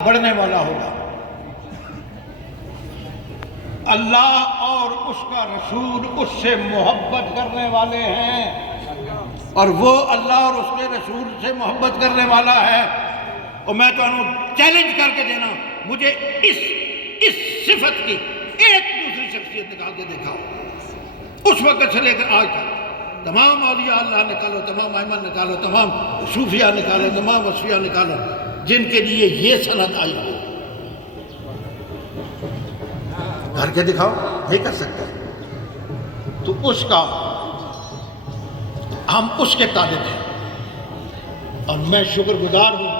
بڑھنے والا ہوگا۔ اللہ اور اس کا رسول اس سے محبت کرنے والے ہیں، اور وہ اللہ اور اس کے رسول سے محبت کرنے والا ہے۔ اور میں تو چیلنج کر کے دینا، مجھے اس صفت کی ایک دوسری شخصیت نکال کے دکھاؤ، اس وقت سے لے کر آج تک۔ تمام اولیاء اللہ نکالو، تمام ائمہ نکالو، تمام صوفیاء نکالو، تمام وصفیاء نکالو، جن کے لیے یہ سند آئی ہو، کر کے دکھاؤ، نہیں کر سکتے تو اس کا ہم اس کے طالب ہیں۔ اور میں شکر گزار ہوں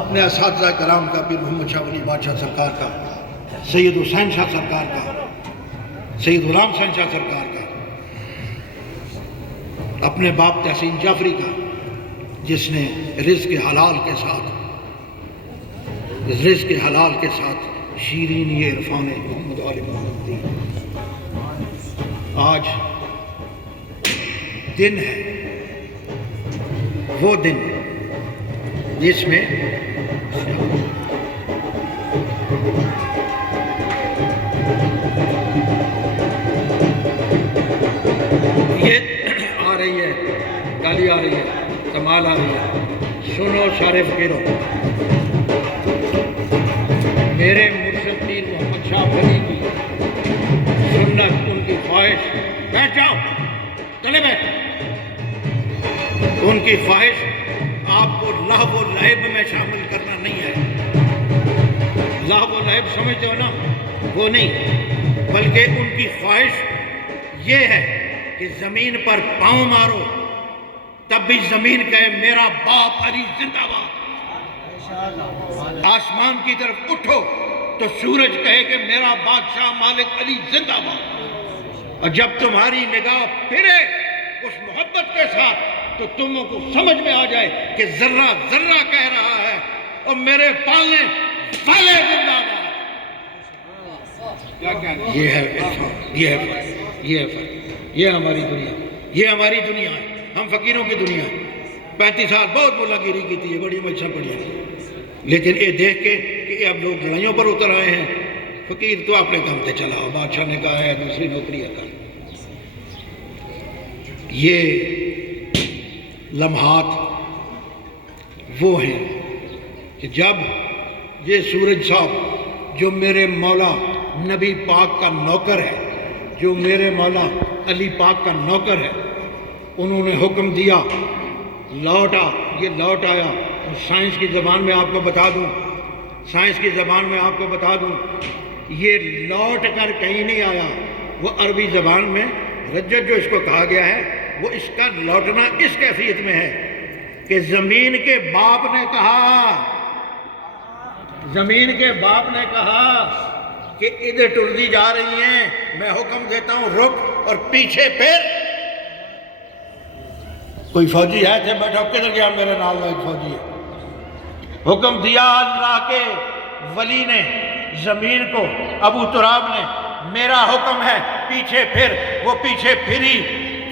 اپنے اساتذہ کرام کا، پیر محمد شاہ ولی بادشاہ سرکار کا، سید حسین شاہ سرکار کا، سید غلام حسین شاہ سرکار کا، اپنے باپ تحسین جعفری کا، جس نے رزق حلال کے ساتھ شیرینی عرفان محمد علی محمد دی۔ آج دن ہے، وہ دن جس میں یہ آ رہی ہے، گالی آ رہی ہے، کمال آ رہی ہے، سنو شارے فقیروں، میرے مرشد پیر محمد شاہ ولی کی سنت، ان کی خواہش، بیٹھ جاؤ، چلے بیٹھ، ان کی خواہش آپ کو لہو و لعب میں شامل کرنا نہیں ہے۔ لہو و لعب سمجھتے ہو نا، وہ نہیں، بلکہ ان کی خواہش یہ ہے کہ زمین پر پاؤں مارو تب بھی زمین کہے میرا باپ علی زندہ باد، آسمان کی طرف اٹھو تو سورج کہے کہ میرا بادشاہ مالک علی زندہ باد۔ اور جب تمہاری نگاہ پھرے اس محبت کے ساتھ تو تم کو سمجھ میں آ جائے کہ ذرہ ذرہ کہہ رہا ہے اور میرے پالنے والے زندہ باد۔ یہ ہے یہ ہماری دنیا، یہ ہماری دنیا ہے، ہم فقیروں کی دنیا ہے۔ 35 سال بہت مولا گیری کی تھی، بڑی مجھا پڑی ہے، لیکن یہ دیکھ کے کہ اب لوگ لڑائیوں پر اتر آئے ہیں، فقیر تو اپنے کام تے چلا، بادشاہ نے کہا ہے دوسری نوکری ہے کر۔ یہ لمحات وہ ہیں کہ جب یہ سورج صاحب جو میرے مولا نبی پاک کا نوکر ہے، جو میرے مولا علی پاک کا نوکر ہے، انہوں نے حکم دیا لوٹ آ، یہ لوٹ آیا۔ سائنس کی زبان میں آپ کو بتا دوں، یہ لوٹ کر کہیں نہیں آیا، وہ عربی زبان میں رجت جو اس کو کہا گیا ہے، وہ اس کا لوٹنا اس کیفیت میں ہے کہ زمین کے باپ نے کہا کہ ادھر ٹردی جا رہی ہیں، میں حکم دیتا ہوں رک، اور پیچھے پھر کوئی فوجی ہے تھے بیٹھا، کدھر گیا میرے نال ایک فوجی ہے، حکم دیا اللہ کے ولی نے زمین کو، ابو تراب نے، میرا حکم ہے پیچھے پھر، وہ پیچھے پھری،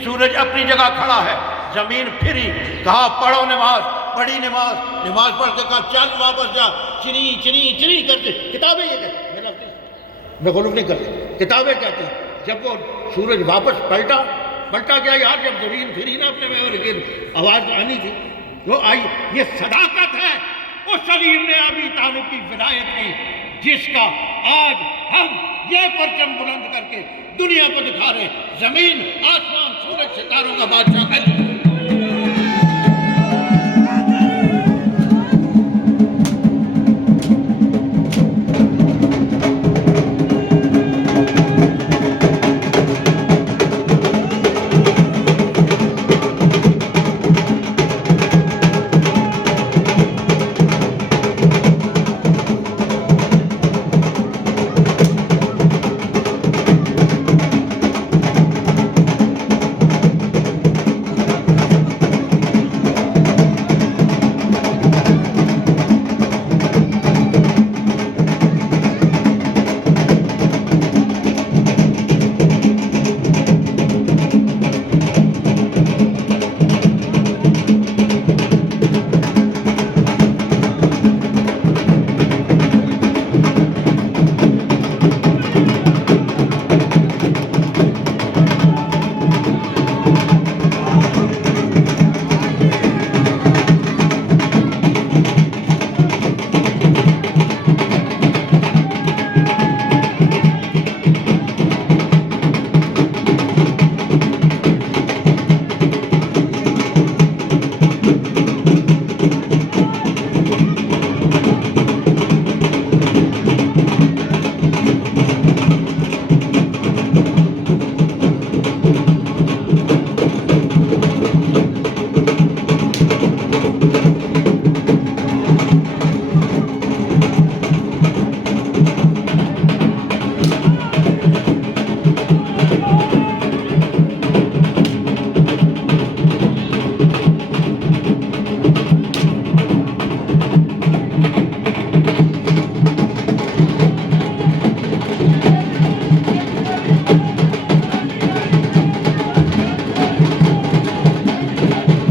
سورج اپنی جگہ کھڑا ہے، زمین پھری، کہا پڑھو نماز، پڑھی نماز پڑھ کے کہا چل واپس جا، چنی کرتے کتابیں یہ کہتے ہیں، میں غلط نہیں کرتا، کتابیں کہتے ہیں۔ جب وہ سورج واپس پلٹا گیا یار، جب زمین پھری نا اپنے میں، لیکن آواز آنی تھی، وہ آئی۔ یہ صداقت ہے اس علی ابن ابی طالب کی ولایت کی، جس کا آج ہم یہ پرچم بلند کر کے دنیا کو دکھا رہے، زمین، آسمان، سورج، ستاروں کا بادشاہ ہے۔